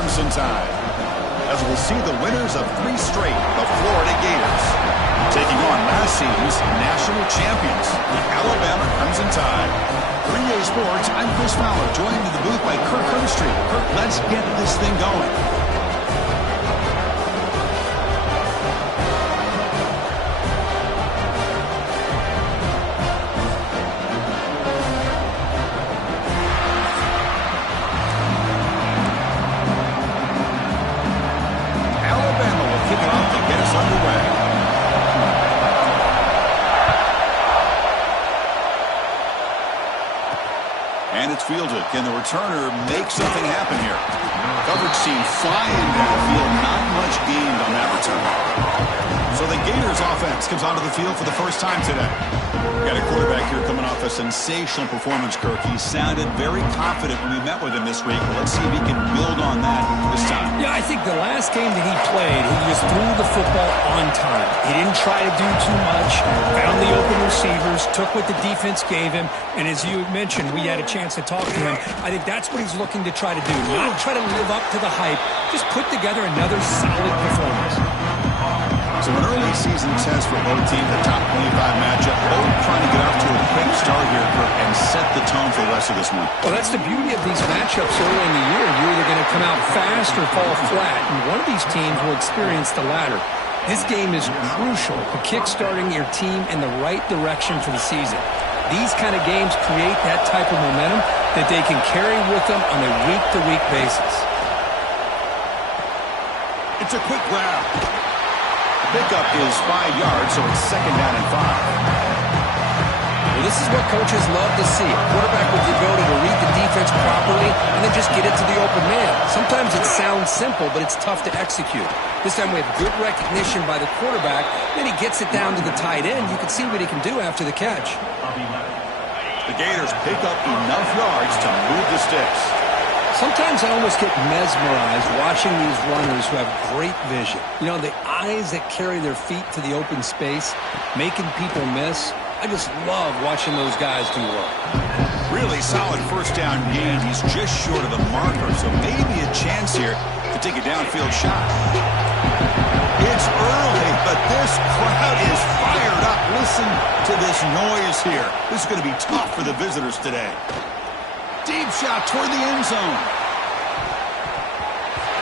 Crimson Tide. As we'll see the winners of 3 straight, the Florida Gators, taking on last season's national champions, the Alabama Crimson Tide. 3A Sports, I'm Chris Fowler, joined in the booth by Kirk Herbstreit. Kirk, let's get this thing going. Fielded. Can the returner make something happen here? Coverage seemed flying downfield. Not much gained on that return. So the Gators offense comes onto the field for the first time today. Got a quarterback here coming off a sensational performance, Kirk. He sounded very confident when we met with him this week. Let's see if he can build on that this time. Yeah, I think the last game that he played, he just threw the football on time. He didn't try to do too much, found the open receivers, took what the defense gave him, and as you mentioned, we had a chance to talk to him. I think that's what he's looking to try to do, not try to live up to the hype, just put together another solid performance. So an early season test for both teams, the top 25 matchup, both trying to get off to a quick start here, Kirk, and set the tone for the rest of this one. Well, that's the beauty of these matchups early in the year. You're either going to come out fast or fall flat, and one of these teams will experience the latter. This game is crucial to kick-starting your team in the right direction for the season. These kind of games create that type of momentum that they can carry with them on a week-to-week basis. It's a quick grab. Pickup is 5 yards, so it's 2nd down and 5. Well, this is what coaches love to see. A quarterback with the ability to read the defense properly and then just get it to the open man. Sometimes it sounds simple, but it's tough to execute. This time we have good recognition by the quarterback. Then he gets it down to the tight end. You can see what he can do after the catch. The Gators pick up enough yards to move the sticks. Sometimes I almost get mesmerized watching these runners who have great vision. You know, the eyes that carry their feet to the open space, making people miss. I just love watching those guys do work. Really solid first down gain. He's just short of the marker, so maybe a chance here to take a downfield shot. It's early, but this crowd is fired up. Listen to this noise here. This is going to be tough for the visitors today. Deep shot toward the end zone.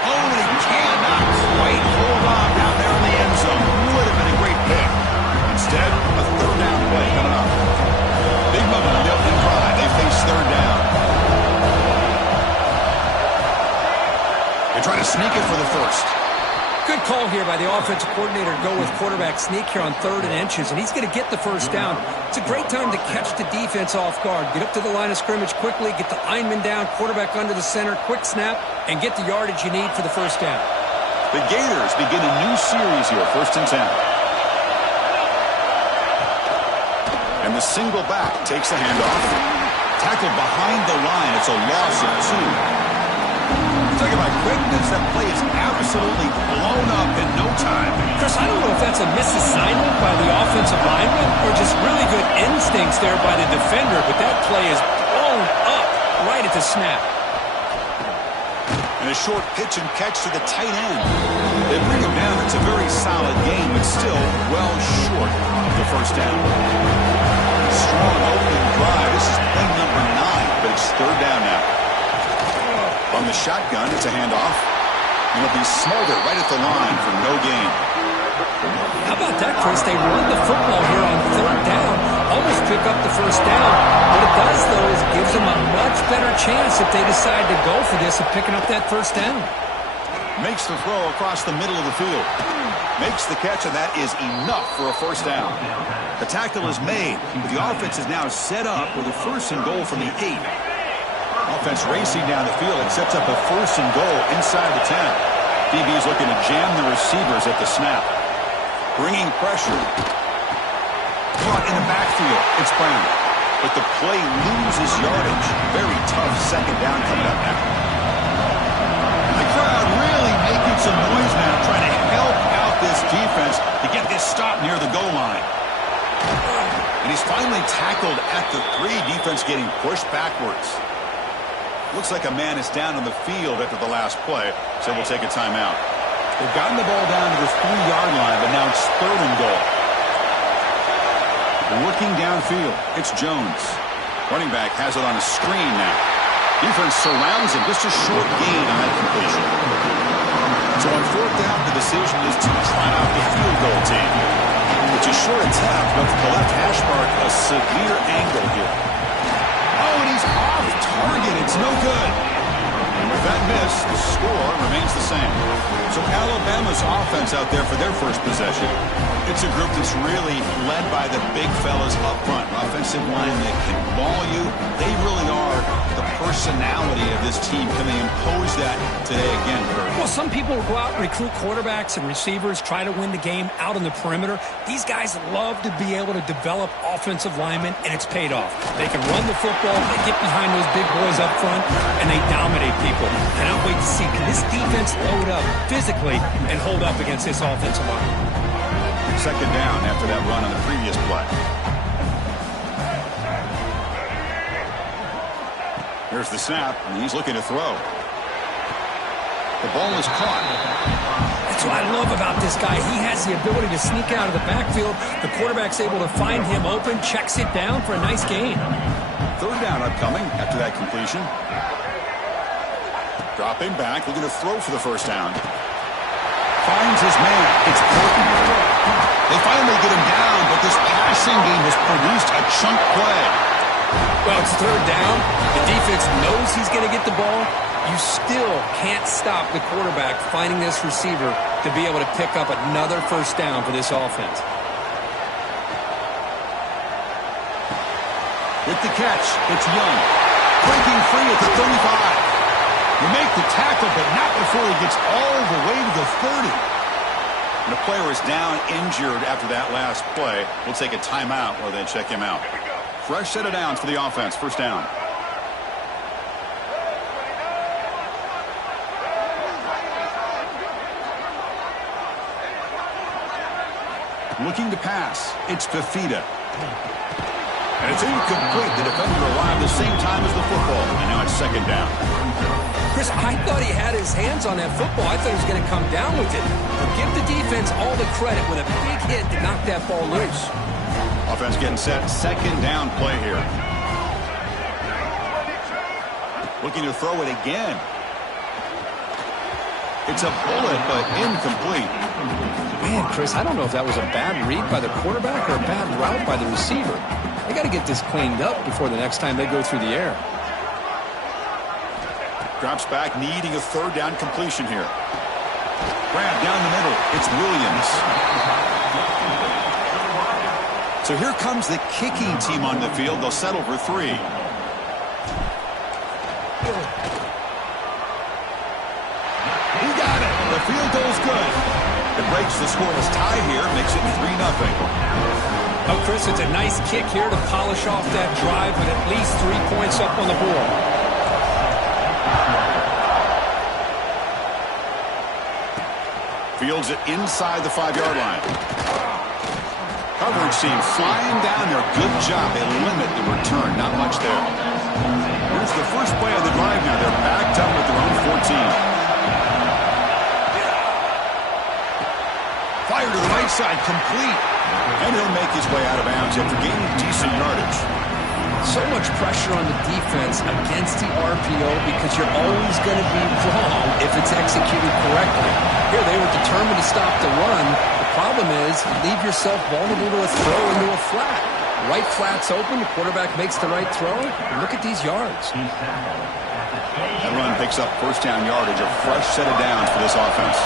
Oh, and he cannot quite hold on down there in the end zone. Would have been a great pick. Instead, a 3rd down play coming up. Big moment on the opening drive. They face 3rd down. They try to sneak it for the first. Good call here by the offensive coordinator to go with quarterback sneak here on 3rd and inches, and he's going to get the first down. It's a great time to catch the defense off guard. Get up to the line of scrimmage quickly, get the lineman down, quarterback under the center, quick snap, and get the yardage you need for the first down. The Gators begin a new series here, 1st and 10. And the single back takes the handoff. Tackled behind the line. It's a loss of 2. Talking about quickness, that play is absolutely blown up in no time. Chris, I don't know if that's a misassignment by the offensive lineman or just really good instincts there by the defender, but that play is blown up right at the snap. And a short pitch and catch to the tight end. They bring him down. It's a very solid game, but still well short of the first down. Strong opening drive. This is play number 9, but it's 3rd down now. On the shotgun, it's a handoff. And it'll be Smolder right at the line for no gain. How about that, Chris? They run the football here on 3rd down. Almost pick up the first down. What it does, though, is gives them a much better chance if they decide to go for this of picking up that first down. Makes the throw across the middle of the field. Makes the catch, and that is enough for a first down. The tackle is made. The offense is now set up with a 1st and goal from the 8. Offense racing down the field. It sets up a 1st and goal inside the 10. DB is looking to jam the receivers at the snap. Bringing pressure. Caught in the backfield. It's Brown. But the play loses yardage. Very tough 2nd down coming up now. The crowd really making some noise now, trying to help out this defense to get this stop near the goal line. And he's finally tackled at the 3. Defense getting pushed backwards. Looks like a man is down on the field after the last play, so we'll take a timeout. They've gotten the ball down to the 3-yard line, but now it's 3rd and goal. Looking downfield, it's Jones. Running back has it on a screen now. Defense surrounds him. Just a short gain on that completion. So on 4th down, the decision is to try out the field goal team. It's a short attempt, but from the left hash mark, a severe angle here. Oh, and he's off target. It's no good. And with that miss, the score remains the same. So Alabama's offense out there for their first possession. It's a group that's really led by the big fellas up front. Offensive line that can maul you. They really are the personality of this team. Can they impose that today again, Kurt? Well, some people will go out and recruit quarterbacks and receivers, try to win the game out on the perimeter. These guys love to be able to develop offensive linemen, and it's paid off. They can run the football, they get behind those big boys up front, and they dominate people. And I'll wait to see, can this defense load up physically and hold up against this offensive line? 2nd down after that run on the previous play. Here's the snap, and he's looking to throw. The ball is caught. That's what I love about this guy. He has the ability to sneak out of the backfield. The quarterback's able to find him open, checks it down for a nice gain. 3rd down upcoming after that completion. Dropping back, looking to throw for the 1st down. Finds his man. It's Burton. They finally get him down, but this passing game has produced a chunk play. Well, it's 3rd down. The defense knows he's going to get the ball. You still can't stop the quarterback finding this receiver to be able to pick up another 1st down for this offense. With the catch, it's Young. Breaking free at the 35. You make the tackle, but not before he gets all the way to the 30. And the player is down injured after that last play. We'll take a timeout or then check him out. Fresh set of downs for the offense. 1st down. Looking to pass. It's Fifita. And it's incomplete. The defender arrived the same time as the football. And now it's 2nd down. Chris, I thought he had his hands on that football. I thought he was going to come down with it. But give the defense all the credit with a big hit to knock that ball loose. Offense getting set. 2nd down play here. Looking to throw it again. It's a bullet, but incomplete. Man, Chris, I don't know if that was a bad read by the quarterback or a bad route by the receiver. They got to get this cleaned up before the next time they go through the air. Drops back, needing a 3rd down completion here. Grab down the middle. It's Williams. So here comes the kicking team on the field. They'll settle for 3. He got it. The field goal's good. It breaks the scoreless tie here, makes it 3-0. Oh, Chris, it's a nice kick here to polish off that drive with at least 3 points up on the board. Fields it inside the 5-yard line. Coverage team flying down there. Good job. They limit the return. Not much there. Here's the first play of the drive now. They're backed up at their own 14. Fire to the right side. Complete. And he'll make his way out of bounds after gaining decent yardage. So much pressure on the defense against the RPO because you're always going to be wrong if it's executed correctly. Here, they were determined to stop the run. The problem is you leave yourself vulnerable to a throw into a flat. Right flat's open, the quarterback makes the right throw. Look at these yards. That run picks up 1st down yardage, a fresh set of downs for this offense.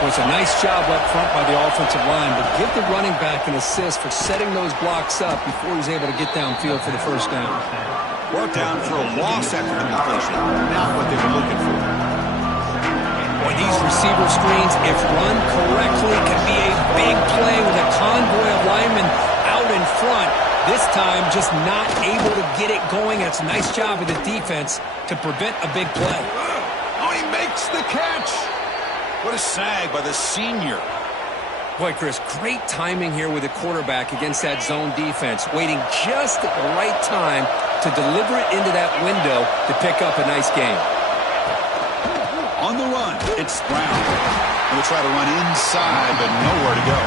Well, it's a nice job up front by the offensive line, but give the running back an assist for setting those blocks up before he's able to get downfield for the 1st down. Brought down for a loss after the completion. Not what they were looking for. Boy, these receiver screens, if run correctly, can be a big play with a convoy of linemen out in front. This time, just not able to get it going. It's a nice job of the defense to prevent a big play. Oh, he makes the catch. What a sag by the senior. Boy, Chris, great timing here with the quarterback against that zone defense, waiting just at the right time to deliver it into that window to pick up a nice game. On the run, it's Brown. He'll try to run inside, but nowhere to go.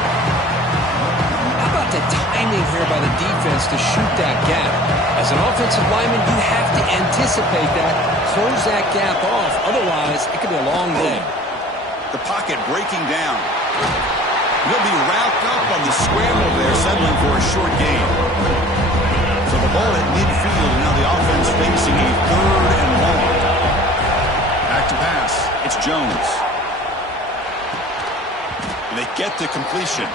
How about the timing here by the defense to shoot that gap? As an offensive lineman, you have to anticipate that, close that gap off. Otherwise, it could be a long day. The pocket breaking down. He'll be wrapped up on the scramble there, settling for a short gain. So the ball at midfield, and now the offense facing a 3rd and long. Back to pass. It's Jones. And they get to completion.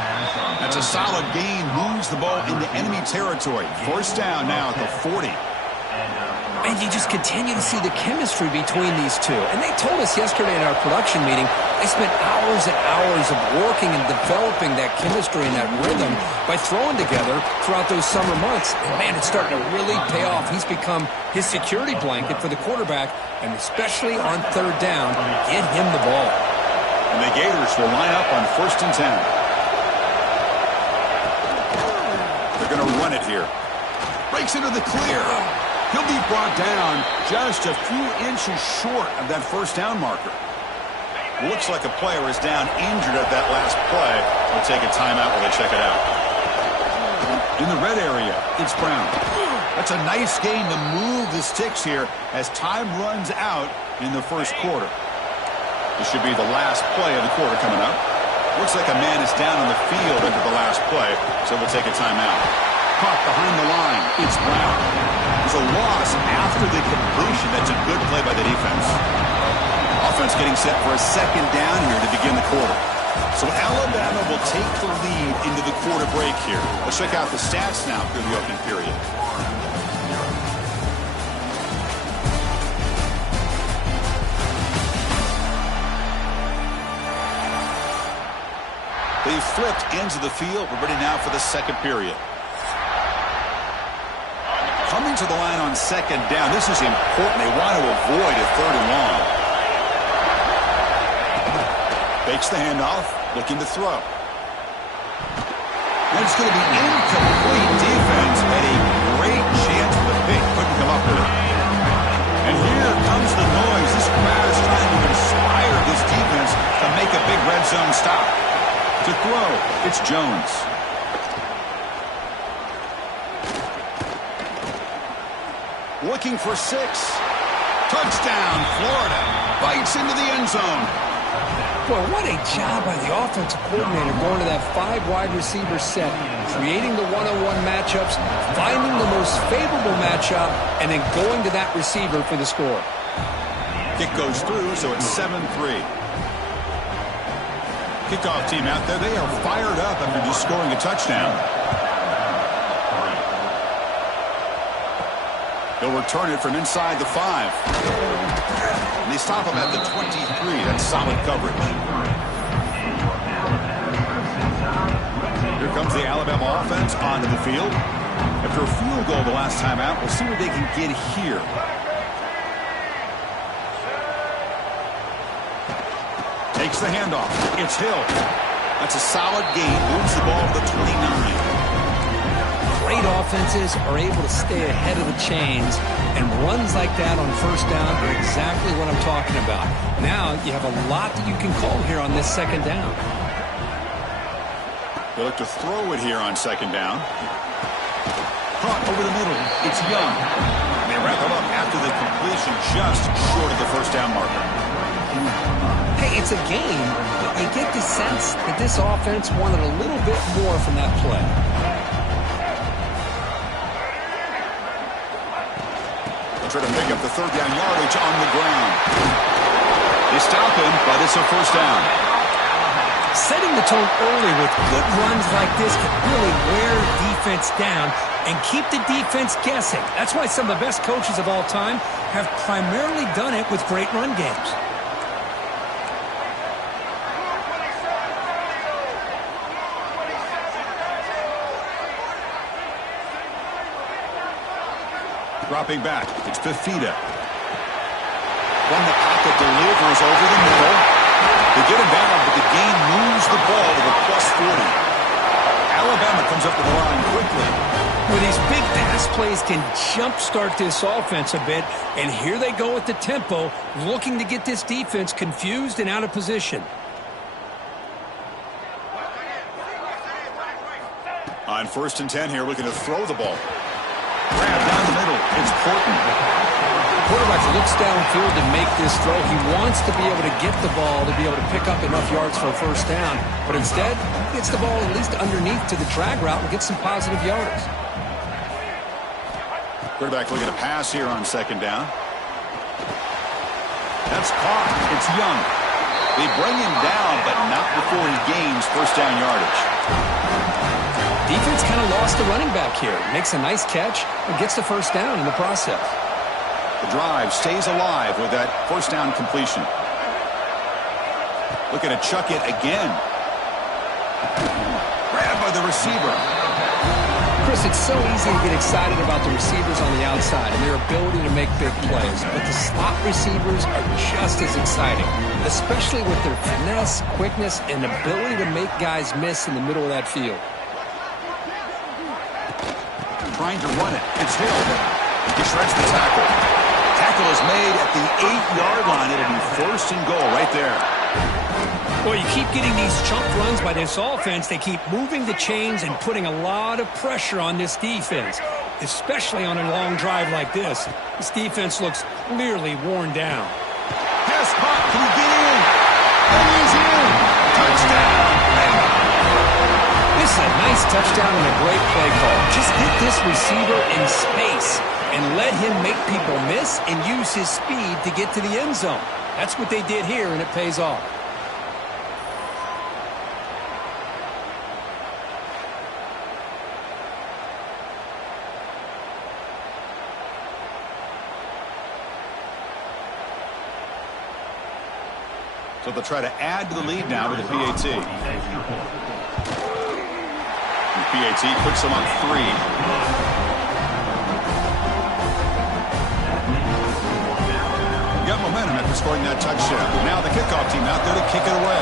That's a solid gain. Moves the ball into enemy territory. 1st down now at the 40. And you just continue to see the chemistry between these two. And they told us yesterday in our production meeting, they spent hours and hours of working and developing that chemistry and that rhythm by throwing together throughout those summer months. And, man, it's starting to really pay off. He's become his security blanket for the quarterback, and especially on 3rd down, get him the ball. And the Gators will line up on 1st and 10. They're going to run it here. Breaks into the clear. He'll be brought down just a few inches short of that 1st down marker. Looks like a player is down injured at that last play. We'll take a timeout while they check it out. In the red area, it's Brown. That's a nice gain to move the sticks here as time runs out in the 1st quarter. This should be the last play of the quarter coming up. Looks like a man is down on the field after the last play, so we'll take a timeout. Caught behind the line, it's Brown. There's a loss after the completion. That's a good play by the defense. Offense getting set for a 2nd down here to begin the quarter. So Alabama will take the lead into the quarter break here. Let's check out the stats now through the opening period. They flipped ends of the field. We're ready now for the 2nd period. Coming to the line on 2nd down. This is important. They want to avoid a 3rd and long. Fakes the handoff, looking to throw. And it's going to be incomplete. Defense had a great chance for the pick. Couldn't come up with it. And here comes the noise. This crowd is trying to inspire this defense to make a big red zone stop. To throw, it's Jones. Looking for 6. Touchdown, Florida. Bites into the end zone. Boy, what a job by the offensive coordinator going to that 5 wide receiver set, creating the one-on-one matchups, finding the most favorable matchup, and then going to that receiver for the score. Kick goes through, so it's 7-3. Kickoff team out there, they are fired up after just scoring a touchdown. They'll return it from inside the 5. And they stop him at the 23. That's solid coverage. Here comes the Alabama offense onto the field. After a field goal the last time out, we'll see what they can get here. Takes the handoff. It's Hill. That's a solid gain. Moves the ball to the 29. Great offenses are able to stay ahead of the chains, and runs like that on 1st down are exactly what I'm talking about. Now you have a lot that you can call here on this 2nd down. They look to throw it here on 2nd down. Caught over the middle. It's Young. And they wrap it up after the completion just short of the 1st down marker. Hey, it's a game, but you get the sense that this offense wanted a little bit more from that play. Try to pick up the 3rd down yardage on the ground. They stop him, but it's a 1st down. Setting the tone early with good runs like this can really wear defense down and keep the defense guessing. That's why some of the best coaches of all time have primarily done it with great run games. Dropping back, it's Fifita. From the pocket, delivers over the middle. They get him down, but the gain moves the ball to the +40. Alabama comes up with the line quickly. Well, these big pass plays can jumpstart this offense a bit, and here they go with the tempo, looking to get this defense confused and out of position. On 1st and 10 here, looking to throw the ball. Grab down the middle. It's Porton. Quarterback looks downfield to make this throw. He wants to be able to get the ball to be able to pick up enough yards for a first down, but instead, he gets the ball at least underneath to the drag route and gets some positive yardage. Quarterback looking to pass here on 2nd down. That's caught. It's Young. They bring him down, but not before he gains first down yardage. Defense kind of lost the running back here. Makes a nice catch and gets the first down in the process. The drive stays alive with that first down completion. Looking to chuck it again. Grabbed by the receiver. Chris, it's so easy to get excited about the receivers on the outside and their ability to make big plays, but the slot receivers are just as exciting, especially with their finesse, quickness, and ability to make guys miss in the middle of that field. Trying to run it. It's Hill. He shreds the tackle. Tackle is made at the 8-yard line. It'll be 1st and goal right there. Well, you keep getting these chunk runs by this offense. They keep moving the chains and putting a lot of pressure on this defense, especially on a long drive like this. This defense looks clearly worn down. Pass caught. Can he get in? And he's in. Touchdown. This is a nice touchdown and a great play call. Just hit this receiver in space and let him make people miss and use his speed to get to the end zone. That's what they did here, and it pays off. So they'll try to add to the lead now with the PAT. And PAT puts them up 3. Got momentum after scoring that touchdown. Now the kickoff team out there to kick it away.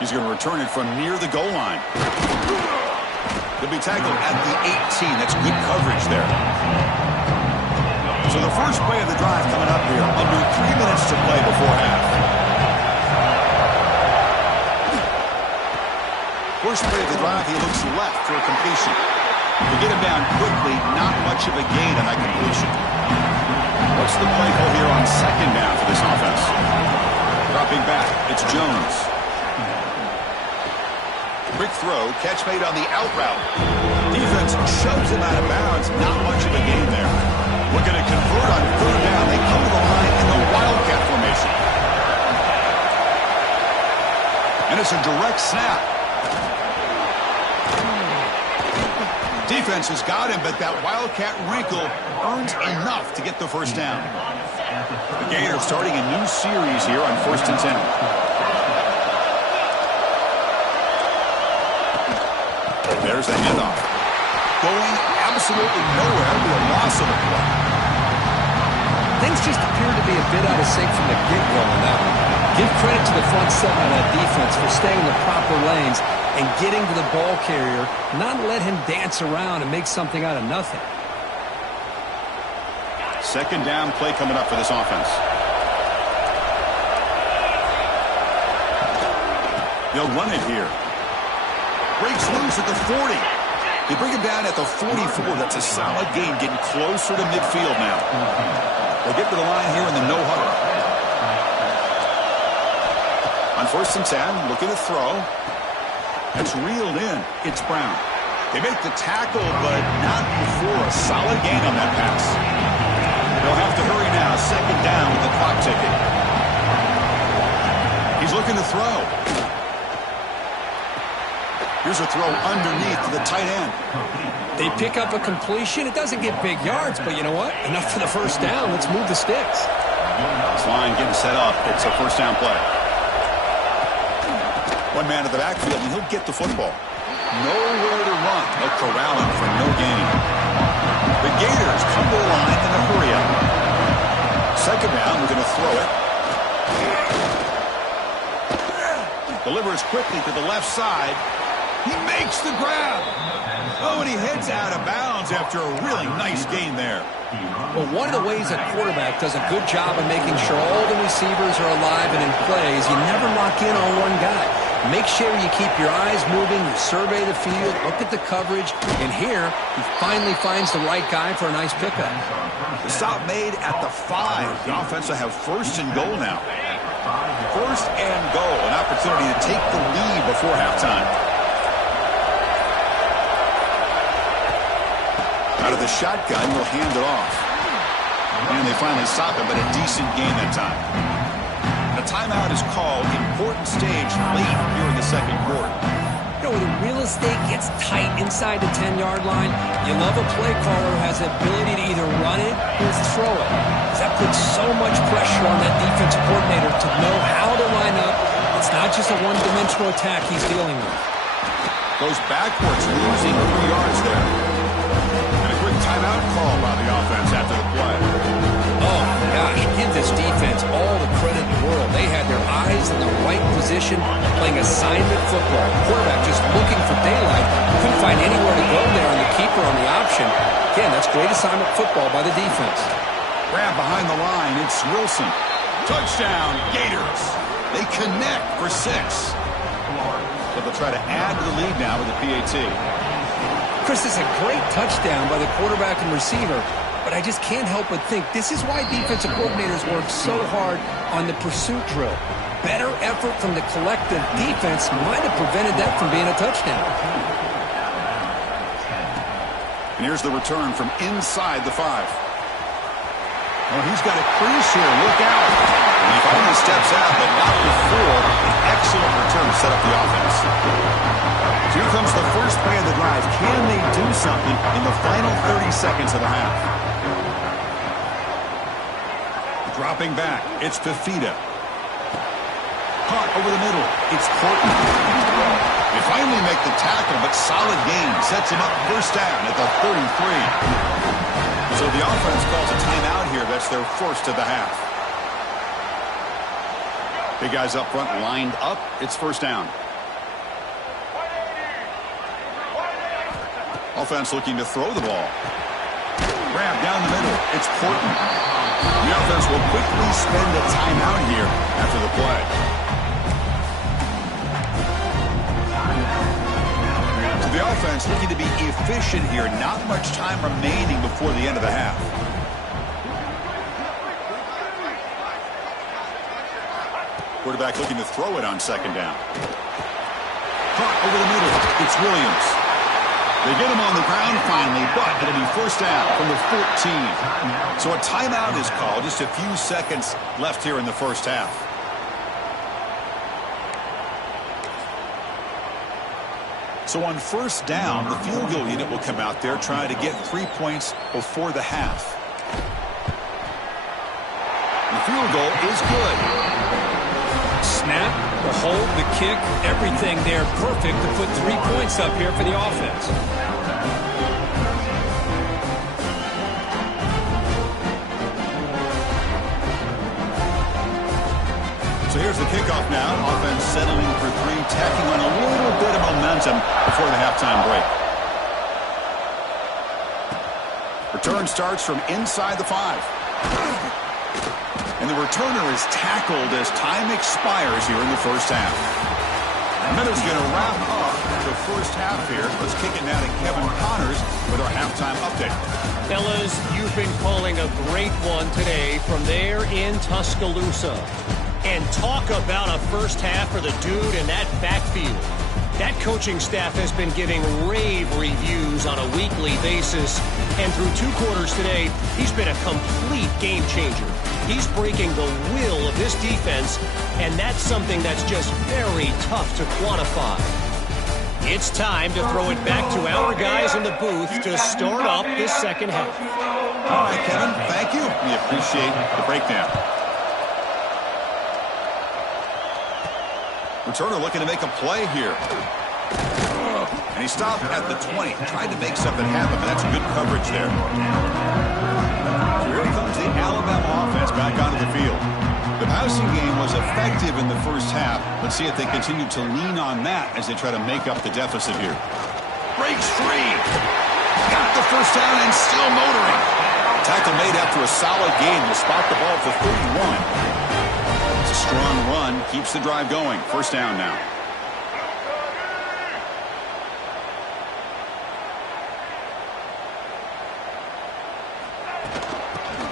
He's going to return it from near the goal line. He'll be tackled at the 18. That's good coverage there. So the first play of the drive coming up here. Under 3 minutes to play before half. First play of the drive, he looks left for a completion. To get him down quickly, not much of a gain on that completion. What's the play call here on 2nd down for this offense? Dropping back, it's Jones. Quick throw, catch made on the out route. Defense shoves him out of bounds, not much of a gain there. We're going to convert on 3rd down. They come to the line in the Wildcat formation. And it's a direct snap. Defense has got him, but that Wildcat wrinkle earns enough to get the first down. The Gators starting a new series here on 1st and 10. There's the handoff. Going absolutely nowhere. It'll be a loss of a play. Things just appear to be a bit out of sync from the get-go on that one. Give credit to the front seven of that defense for staying in the proper lanes and getting to the ball carrier, not let him dance around and make something out of nothing. 2nd down play coming up for this offense. They'll run it here. Breaks loose at the 40. They bring him down at the 44. That's a solid gain, getting closer to midfield now. They'll get to the line here in the no huddle. On 1st and 10, looking to throw. That's reeled in. It's Brown. They make the tackle, but not before a solid gain on that pass. They'll have to hurry now. 2nd down with the clock ticking. He's looking to throw. Here's a throw underneath to the tight end. They pick up a completion. It doesn't get big yards, but you know what? Enough for the first down. Let's move the sticks. This line getting set up. It's a first down play. One man in the backfield, and he'll get the football. Nowhere to run. They'll corral him for no gain. The Gators come to the line in a hurry up. 2nd down, we're going to throw it. Delivers quickly to the left side. He makes the grab. Oh, and he heads out of bounds after a really nice gain there. Well, one of the ways a quarterback does a good job of making sure all the receivers are alive and in play is you never lock in on one guy. Make sure you keep your eyes moving, you survey the field, look at the coverage, and here he finally finds the right guy for a nice pickup. The stop made at the 5. The offense will have first and goal now. First and goal, an opportunity to take the lead before halftime. Out of the shotgun, will hand it off. And they finally stop him, but a decent gain that time. A timeout is called. Important stage late here in the second quarter. You know, when the real estate gets tight inside the 10-yard line, you love a play caller who has the ability to either run it or throw it. That puts so much pressure on that defensive coordinator to know how to line up. It's not just a one-dimensional attack he's dealing with. Goes backwards, losing 3 yards there. And a quick timeout call by the offense after the play. Oh, gosh, give this defense all the credit in the world. They had their eyes in the right position, playing assignment football. Quarterback just looking for daylight. Couldn't find anywhere to go there, and the keeper on the option. Again, that's great assignment football by the defense. Grab behind the line. It's Wilson. Touchdown, Gators. They connect for 6. But they'll try to add to the lead now with the PAT. Chris, it's a great touchdown by the quarterback and receiver, but I just can't help but think this is why defensive coordinators work so hard on the pursuit drill. Better effort from the collective defense might have prevented that from being a touchdown. And here's the return from inside the 5. Oh, he's got a crease here. Look out. And he finally steps out, but not before an excellent return to set up the offense. So here comes the first play of the drive. Can they do something in the final 30 seconds of the half? Dropping back, it's Fifita. Caught over the middle, it's Portman. They finally make the tackle, but solid gain sets him up first down at the 33. So the offense calls a timeout here. That's their first of the half. Big guys up front lined up. It's first down. Offense looking to throw the ball. Grab down the middle. It's Portman. The offense will quickly spend a timeout here after the play. So the offense looking to be efficient here. Not much time remaining before the end of the half. Quarterback looking to throw it on second down. Caught over the middle. It's Williams. They get him on the ground finally, but it'll be first down from the 14. So a timeout is called. Just a few seconds left here in the first half. So on first down, the field goal unit will come out there trying to get 3 points before the half. The field goal is good. Snap, the hold, the kick, everything there perfect to put 3 points up here for the offense. So here's the kickoff now. Offense settling for 3, tacking on a little bit of momentum before the halftime break. Return starts from inside the 5. And the returner is tackled as time expires here in the first half. Minutes going to wrap up the first half here. Let's kick it now to Kevin Connors with our halftime update. Fellas, you've been calling a great one today from there in Tuscaloosa. And talk about a first half for the dude in that backfield. That coaching staff has been giving rave reviews on a weekly basis. And through 2 quarters today, he's been a complete game changer. He's breaking the will of this defense, and that's something that's just very tough to quantify. It's time to throw it back to our guys in the booth to start up this second half. All right, Kevin, thank you. We appreciate the breakdown. Returner looking to make a play here. And he stopped at the 20. Tried to make something happen, but that's good coverage there. So here comes the Alabama offense back onto the field. The passing game was was effective in the first half. Let's see if they continue to lean on that as they try to make up the deficit here. Breaks free. Got the first down and still motoring. Tackle made after a solid gain. Will spot the ball for 31. It's a strong run. Keeps the drive going. First down now.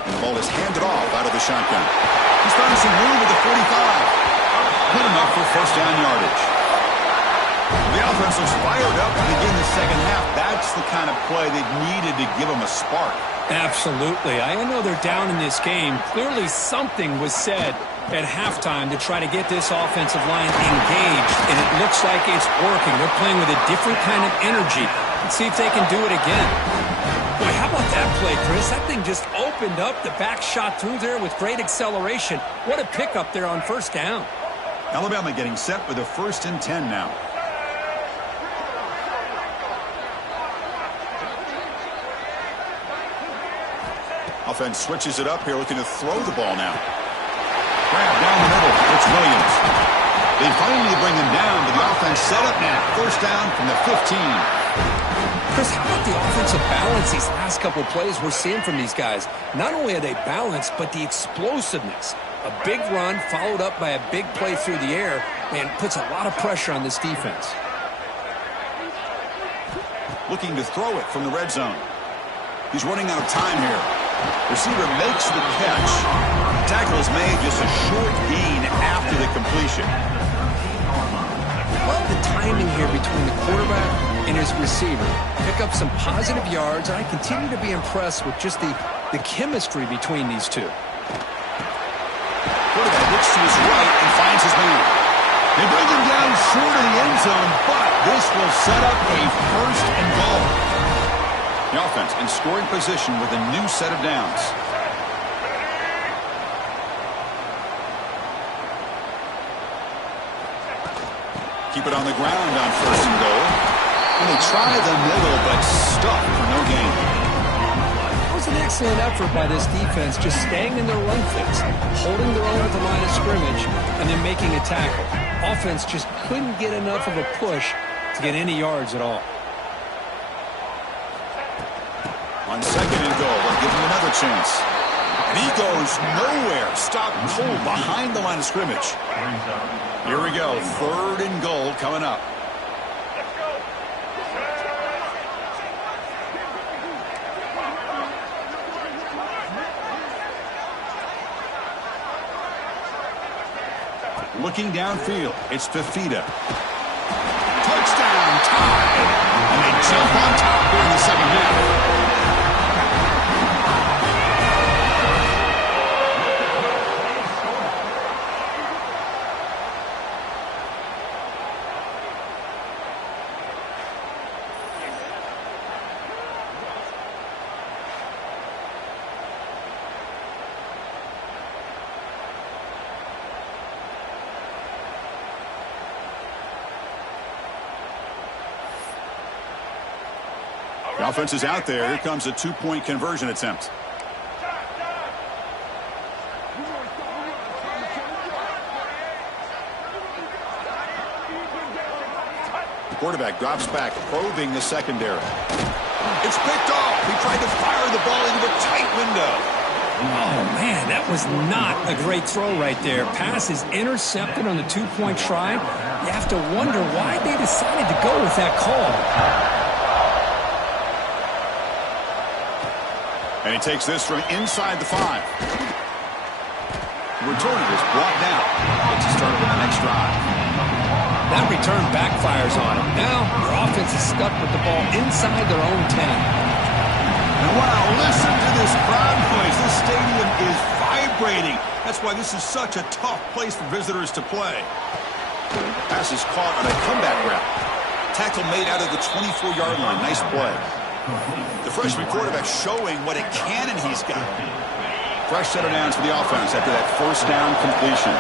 And the ball is handed off out of the shotgun. He's finding some room with the 45. Good enough for first down yardage. The offense looks fired up to begin the second half. That's the kind of play they've needed to give them a spark. Absolutely. I know they're down in this game. Clearly something was said at halftime to try to get this offensive line engaged, and it looks like it's working. They're playing with a different kind of energy. Let's see if they can do it again. Boy, how about that play, Chris? That thing just opened up. The back shot through there with great acceleration. What a pickup there on first down. Alabama getting set with a 1st and 10 now. Offense switches it up here, looking to throw the ball now. Grab down the middle. It's Williams. They finally bring him down, but the offense set up now. First down from the 15. Chris, how about the offensive balance these last couple of plays we're seeing from these guys? Not only are they balanced, but the explosiveness. A big run followed up by a big play through the air, and puts a lot of pressure on this defense. Looking to throw it from the red zone. He's running out of time here. Receiver makes the catch. Tackle is made, just a short gain after the completion. Love the timing here between the quarterback and his receiver. Pick up some positive yards, and I continue to be impressed with just the chemistry between these two. Quarterback looks to his right and finds his man. They bring him down short of the end zone, but this will set up a 1st and goal. The offense in scoring position with a new set of downs. Keep it on the ground on 1st and goal. And they try the middle, but stuck for no gain. That was an excellent effort by this defense, just staying in their run fits, holding their own at the line of scrimmage, and then making a tackle. Offense just couldn't get enough of a push to get any yards at all. On 2nd and goal, they'll give him another chance. And he goes nowhere. Stopped cold behind the line of scrimmage. Here we go. 3rd and goal coming up. Looking downfield, it's Fifita. Touchdown, tie! And they jump on top here in the second half. The offense is out there. Here comes a 2-point conversion attempt. The quarterback drops back, probing the secondary. It's picked off. He tried to fire the ball into a tight window. Oh, man, that was not a great throw right there. Pass is intercepted on the 2-point try. You have to wonder why they decided to go with that call. And he takes this from inside the 5. The returner is brought down. Gets us started on the next drive. That return backfires on him. Now, their offense is stuck with the ball inside their own 10. And wow, listen to this crowd noise. This stadium is vibrating. That's why this is such a tough place for visitors to play. Pass is caught on a comeback route. Tackle made out of the 24-yard line. Nice play. The freshman quarterback showing what a cannon he's got. Fresh set of downs for the offense after that 1st down completion.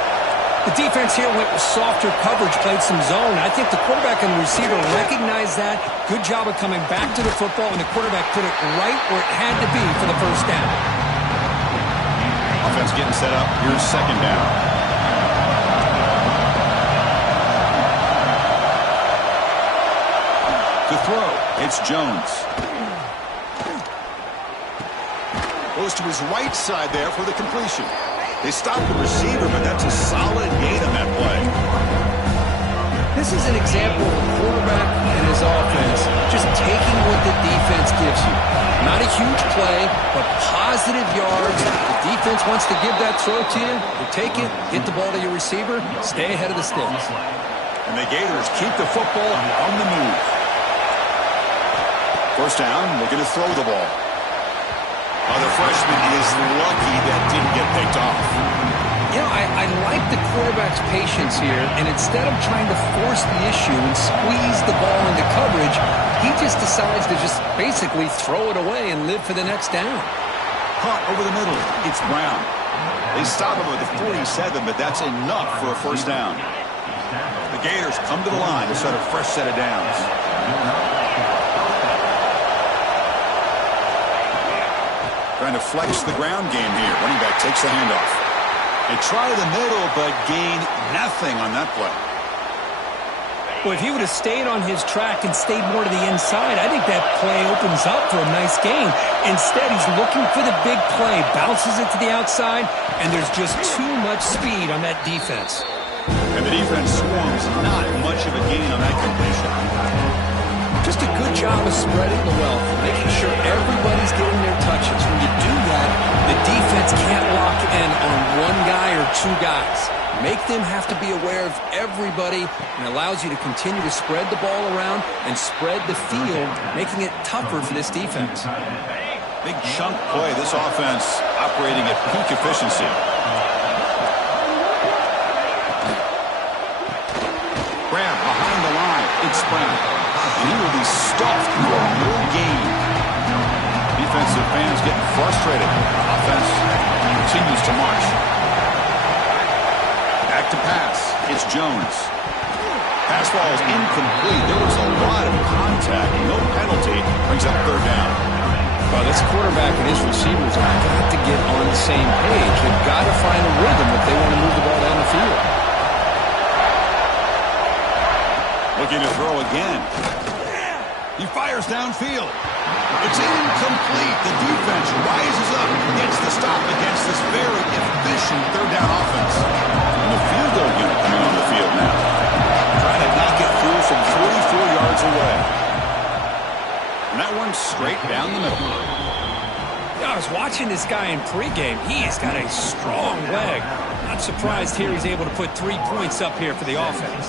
The defense here went with softer coverage, played some zone. I think the quarterback and the receiver recognized that. Good job of coming back to the football, and the quarterback put it right where it had to be for the 1st down. Offense getting set up. Here's 2nd down. To throw, it's Jones. Goes to his right side there for the completion. They stop the receiver, but that's a solid gain on that play. This is an example of a quarterback and his offense just taking what the defense gives you. Not a huge play, but positive yards. The defense wants to give that throw to you. You take it, hit the ball to your receiver, stay ahead of the sticks. And the Gators keep the football on the move. First down, looking to throw the ball. The freshman is lucky that didn't get picked off. You know, I like the quarterback's patience here, and instead of trying to force the issue and squeeze the ball into coverage, he just decides to just basically throw it away and live for the next down. Caught over the middle. It's Brown. They stop him at the 47, but that's enough for a first down. The Gators come to the line to set a fresh set of downs. Trying to flex the ground game here. Running back takes the handoff. They try the middle, but gain nothing on that play. Well, if he would have stayed on his track and stayed more to the inside, I think that play opens up for a nice gain. Instead, he's looking for the big play, bounces it to the outside, and there's just too much speed on that defense. And the defense swarms not much of a gain on that completion. Just a good job of spreading the wealth, making sure everybody's getting their touches. When you do that, the defense can't lock in on one guy or two guys. Make them have to be aware of everybody, and allows you to continue to spread the ball around and spread the field, making it tougher for this defense. Big chunk play. This offense operating at peak efficiency. Grab behind the line. It's Brown. And he will be stuffed for no gain. Defensive fans getting frustrated. Offense continues to march. Back to pass. It's Jones. Pass ball is incomplete. There was a lot of contact. No penalty. Brings up third down. Well, this quarterback and his receivers have got to get on the same page. They've got to find a rhythm if they want to move the ball down the field. Looking to throw again. He fires downfield. It's incomplete. The defense rises up, gets the stop against this very efficient third down offense. And the field goal unit coming on the field now. Trying to knock it through from 44 yards away. And that one straight down the middle. I was watching this guy in pregame. He's got a strong leg. Not surprised here he's able to put 3 points up here for the offense.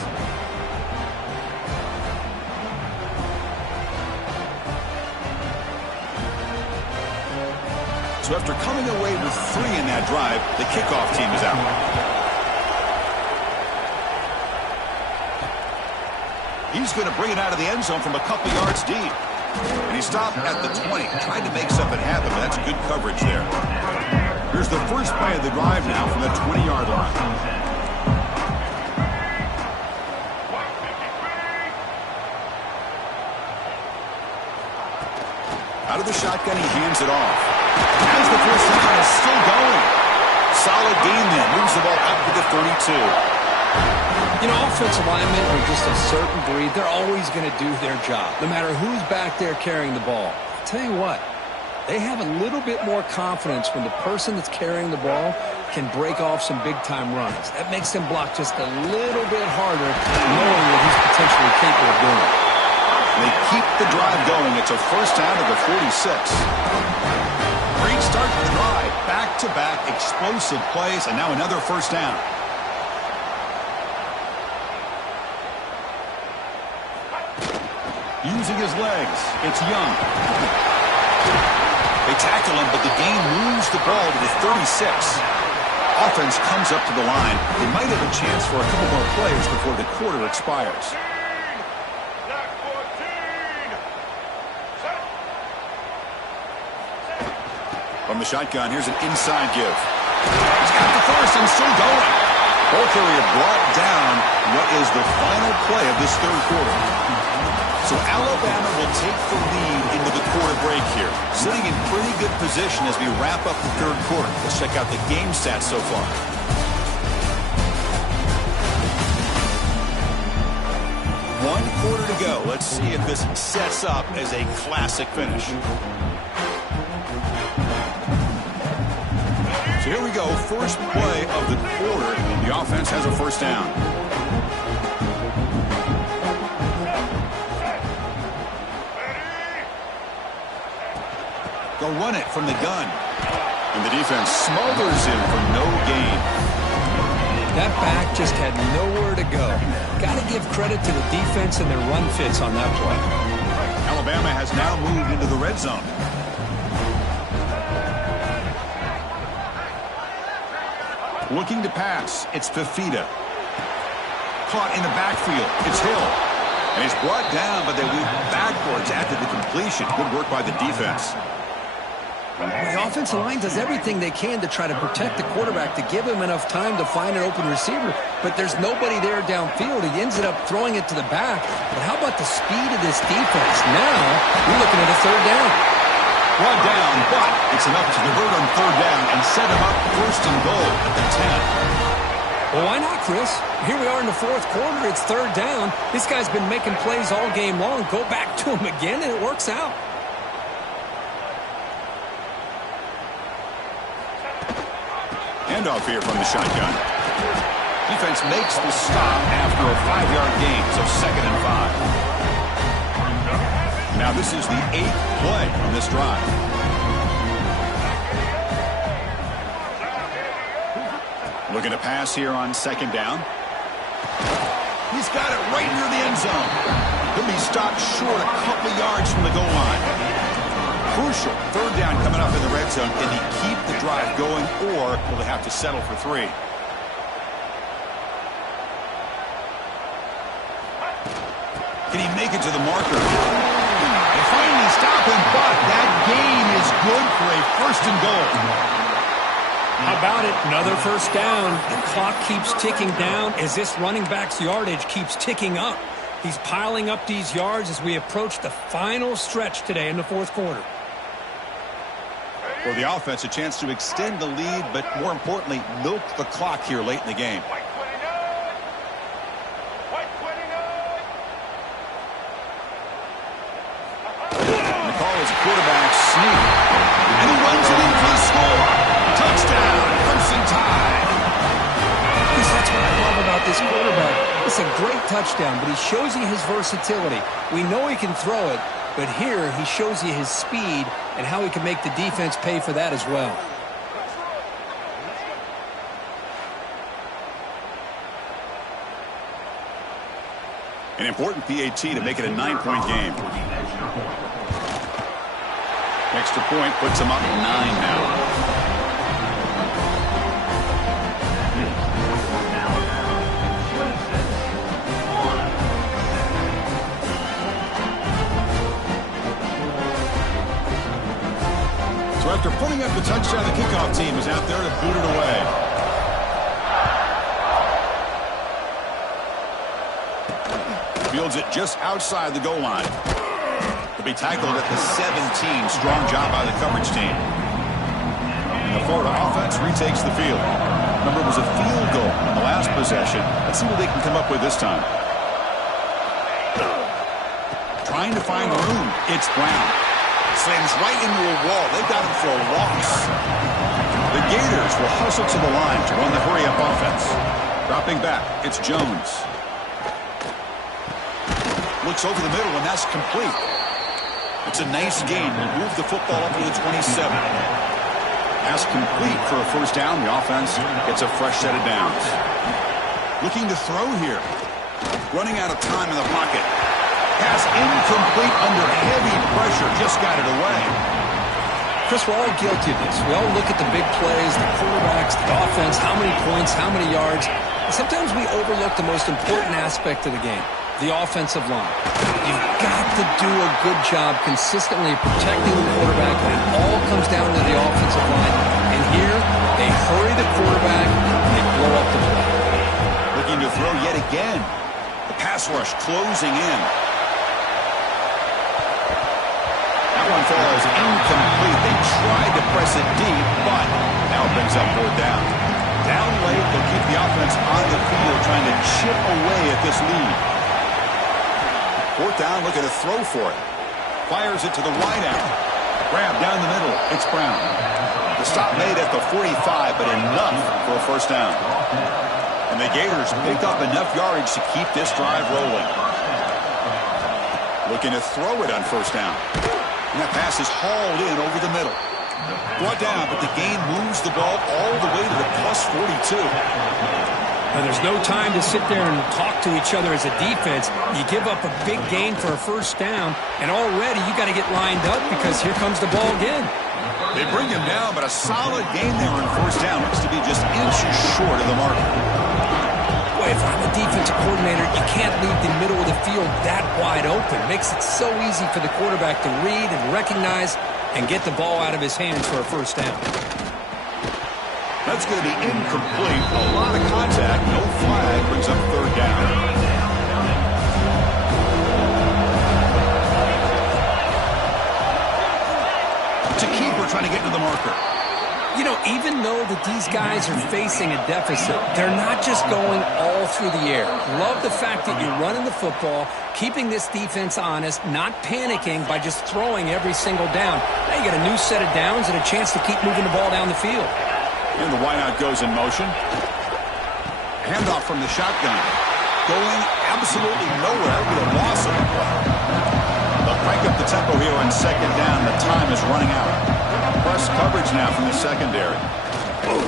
So after coming away with 3 in that drive, the kickoff team is out. He's going to bring it out of the end zone from a couple yards deep. And he stopped at the 20. Tried to make something happen, but that's good coverage there. Here's the first play of the drive now from the 20-yard line. Out of the shotgun, he hands it off. As the first down is still going. Solid gain then. Moves the ball up to the 32. You know, offensive linemen are just a certain breed. They're always going to do their job, no matter who's back there carrying the ball. I'll tell you what, they have a little bit more confidence when the person that's carrying the ball can break off some big-time runs. That makes them block just a little bit harder, knowing what he's potentially capable of doing. They keep the drive going. It's a first down to the 46. Great start to the drive. Back-to-back explosive plays, and now another first down. Using his legs, it's Young. They tackle him, but the gain moves the ball to the 36. Offense comes up to the line. They might have a chance for a couple more plays before the quarter expires. From the shotgun, here's an inside give. He's got the first and still going. Ball carrier brought down what is the final play of this third quarter. So Alabama will take the lead into the quarter break here. Sitting in pretty good position as we wrap up the third quarter. Let's check out the game stats so far. 1 quarter to go. Let's see if this sets up as a classic finish. So here we go, first play of the quarter. The offense has a first down. They'll run it from the gun. And the defense smothers him for no gain. That back just had nowhere to go. Got to give credit to the defense and their run fits on that play. Alabama has now moved into the red zone. Looking to pass, it's Fifita. Caught in the backfield, it's Hill. And he's brought down, but they move backwards after the completion. Good work by the defense. The offensive line does everything they can to try to protect the quarterback, to give him enough time to find an open receiver. But there's nobody there downfield. He ends up throwing it to the back. But how about the speed of this defense? Now, we're looking at a third down. One down, but it's enough to convert on third down and set him up first and goal at the 10. Well, why not, Chris? Here we are in the fourth quarter. It's third down. This guy's been making plays all game long. Go back to him again, and it works out. Handoff here from the shotgun. Defense makes the stop after a 5-yard gain, so 2nd and 5. Now this is the 8th play on this drive. Looking to pass here on 2nd down. He's got it right near the end zone. He'll be stopped short a couple yards from the goal line. Crucial third down coming up in the red zone. Can he keep the drive going, or will they have to settle for 3? Can he make it to the marker? They finally stop him, but that gain is good for a first and goal. How about it? Another first down. The clock keeps ticking down as this running back's yardage keeps ticking up. He's piling up these yards as we approach the final stretch today in the fourth quarter. For the offense, a chance to extend the lead, but more importantly, milk the clock here late in the game. And the call is a quarterback sneak. And he runs it in for the score. Touchdown, Crimson Tide. That's what I love about this quarterback. It's a great touchdown, but he shows you his versatility. We know he can throw it, but here he shows you his speed and how he can make the defense pay for that as well. An important PAT to make it a 9-point game. Extra point puts him up 9 now. After putting up the touchdown, the kickoff team is out there to boot it away. Fields it just outside the goal line. He'll be tackled at the 17. Strong job by the coverage team. The Florida offense retakes the field. Remember, it was a field goal in the last possession. Let's see what they can come up with this time. Trying to find room. It's Brown. Slams right into a wall. They've got him for a loss. The Gators will hustle to the line to run the hurry-up offense. Dropping back, it's Jones. Looks over the middle, and that's complete. It's a nice gain. We'll move the football up to the 27. Pass complete for a first down. The offense gets a fresh set of downs. Looking to throw here. Running out of time in the pocket. Pass incomplete under heavy pressure. Just got it away. Chris, we're all guilty of this. We all look at the big plays, the quarterbacks, the offense, how many points, how many yards. And sometimes we overlook the most important aspect of the game, the offensive line. You've got to do a good job consistently protecting the quarterback, and it all comes down to the offensive line. And here, they hurry the quarterback, and they blow up the play. Looking to throw yet again. The pass rush closing in. That one falls incomplete. They tried to press it deep, but now it brings up 4th down. Down late, they'll keep the offense on the field trying to chip away at this lead. Fourth down, looking to throw for it. Fires it to the wideout. Grab down the middle. It's Brown. The stop made at the 45, but enough for a first down. And the Gators pick up enough yardage to keep this drive rolling. Looking to throw it on first down. And that pass is hauled in over the middle. Brought down, but the gain moves the ball all the way to the plus 42. Now, there's no time to sit there and talk to each other as a defense. You give up a big gain for a first down, and already you got to get lined up because here comes the ball again. They bring him down, but a solid gain there on first down. Looks to be just inches short of the marker. Boy, if I'm a defensive coordinator, you can't leave the middle of the field that wide open. Makes it so easy for the quarterback to read and recognize and get the ball out of his hands for a first down. That's going to be incomplete. A lot of contact. No flag. Brings up third down. To keeper trying to get to the marker. You know, even though that these guys are facing a deficit, they're not just going all through the air. Love the fact that you're running the football, keeping this defense honest, not panicking by just throwing every single down. Now you got a new set of downs and a chance to keep moving the ball down the field. And the wideout goes in motion. Handoff from the shotgun. Going absolutely nowhere with a loss of the play. They'll crank up the tempo here on second down. The time is running out. Press coverage now from the secondary. Oh,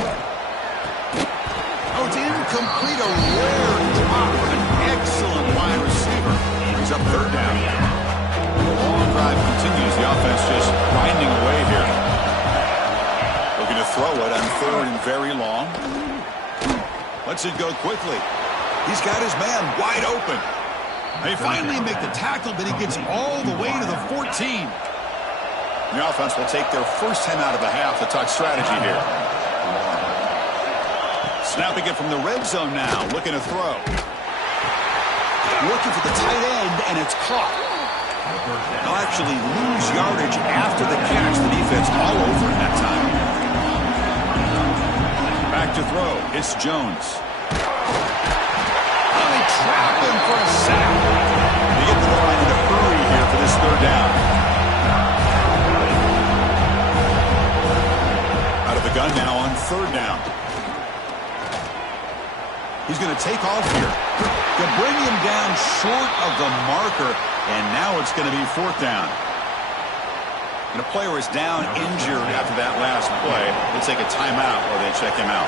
it's incomplete. A rare drop from an excellent wide receiver. He's up third down. The long drive continues. The offense just grinding away here. Looking to throw it on third and very long. Lets it go quickly. He's got his man wide open. They finally make the tackle, but he gets all the way to the 14. The offense will take their first 10 out of the half to talk strategy here. Snapping it from the red zone now. Looking to throw. Looking for the tight end, and it's caught. They'll actually lose yardage after the catch. The defense all over it that time. Back to throw. It's Jones. Oh, they trap him for a sack. They get to the line in a hurry here for this third down. Out of the gun now on third down. He's going to take off here. To bring him down short of the marker, and now it's going to be fourth down. And a player is down injured after that last play. They'll take a timeout while they check him out.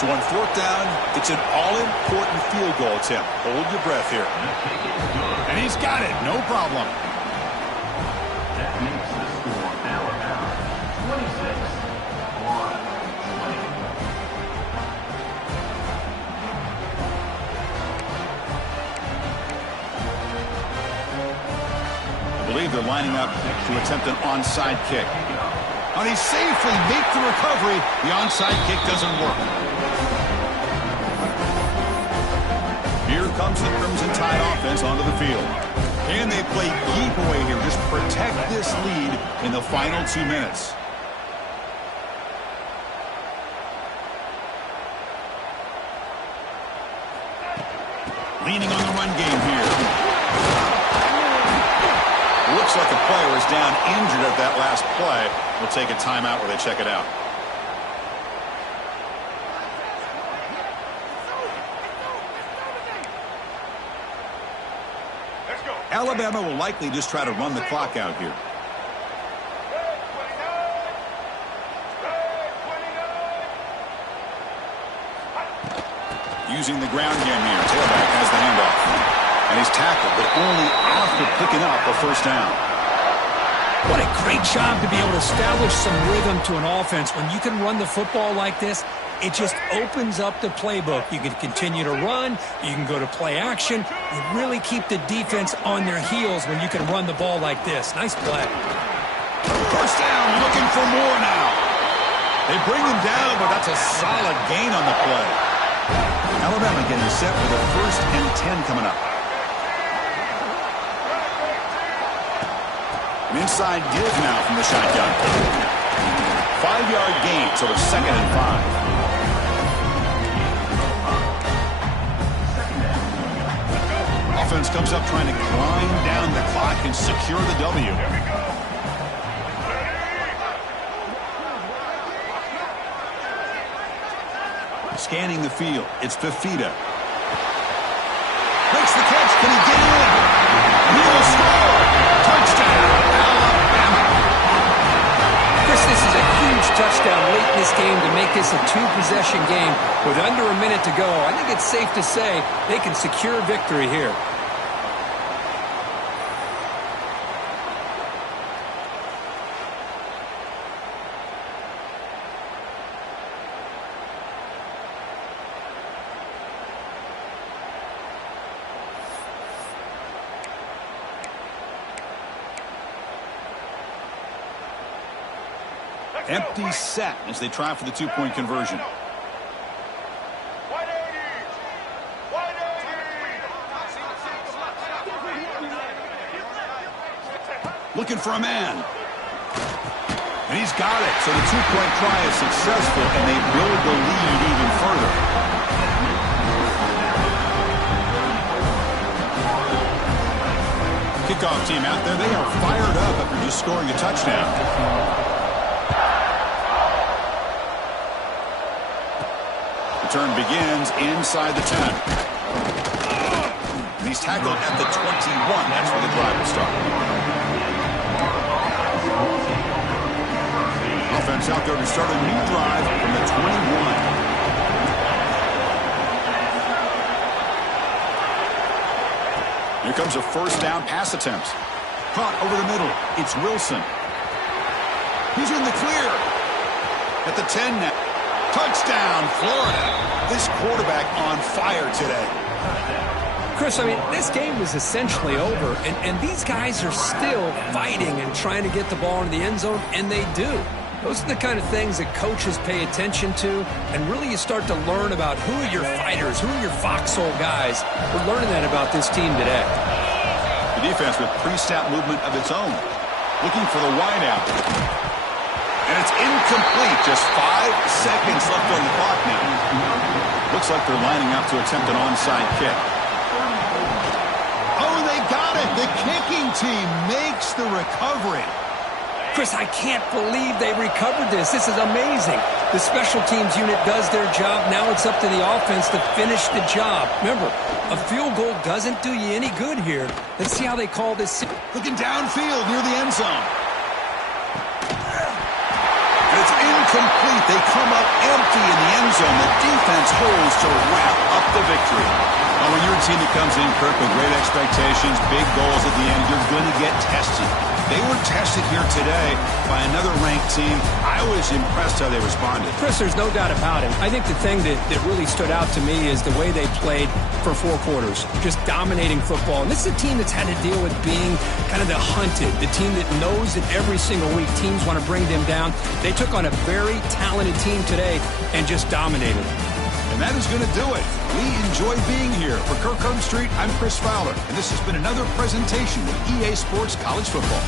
So on fourth down, it's an all-important field goal attempt. Hold your breath here. And he's got it. No problem. That makes the score Alabama 26. I believe they're lining up to attempt an onside kick. And he safely makes the recovery. The onside kick doesn't work. Here comes the Crimson Tide offense onto the field. And they play keep away here. Just protect this lead in the final 2 minutes. Leaning on the run game here. Looks like a player is down injured at that last play. We'll take a timeout where they check it out. Alabama will likely just try to run the clock out here. Using the ground game here. Tailback has the handoff. And he's tackled, but only after picking up a first down. What a great job to be able to establish some rhythm to an offense. When you can run the football like this, it just opens up the playbook. You can continue to run. You can go to play action. You really keep the defense on their heels when you can run the ball like this. Nice play. First down, looking for more now. They bring him down, but that's a solid gain on the play. Alabama getting set for the 1st and 10 coming up. An inside give now from the shotgun. 5-yard gain, so it's 2nd and 5. defense comes up trying to grind down the clock and secure the W. Scanning the field, it's Fifita. Makes the catch, can he get in? He will score! Touchdown, Alabama! Chris, this is a huge touchdown late in this game to make this a two-possession game with under a minute to go. I think it's safe to say they can secure victory here. Empty set as they try for the two-point conversion. Looking for a man. And he's got it. So the two-point try is successful, and they build the lead even further. Kickoff team out there, they are fired up after just scoring a touchdown. Turn begins inside the 10. And he's tackled at the 21. That's where the drive will start. Offense out there to start a new drive from the 21. Here comes a first down pass attempt. Caught over the middle. It's Wilson. He's in the clear. At the 10 now. Touchdown, Florida. This quarterback on fire today. Chris, I mean, this game is essentially over, and these guys are still fighting and trying to get the ball into the end zone, and they do. Those are the kind of things that coaches pay attention to, and really you start to learn about who are your fighters, who are your foxhole guys. We're learning that about this team today. The defense with pre-snap movement of its own. Looking for the wideout. And it's incomplete. Just 5 seconds left on the clock now. Looks like they're lining up to attempt an onside kick. Oh, they got it. The kicking team makes the recovery. Chris, I can't believe they recovered this. This is amazing. The special teams unit does their job. Now it's up to the offense to finish the job. Remember, a field goal doesn't do you any good here. Let's see how they call this. Looking downfield near the end zone. It's incomplete. They come up empty in the end zone. The defense holds to wrap up the victory. Well, when you're a team that comes in, Kirk, with great expectations, big goals at the end, you're going to get tested. They were tested here today by another ranked team. I was impressed how they responded. Chris, there's no doubt about it. I think the thing that really stood out to me is the way they played for 4 quarters, just dominating football. And this is a team that's had to deal with being kind of the hunted, the team that knows that every single week teams want to bring them down. They took on a very talented team today and just dominated. And that is going to do it. We enjoy being here. For Kirk Herbstreit, I'm Chris Fowler, and this has been another presentation of EA Sports College Football.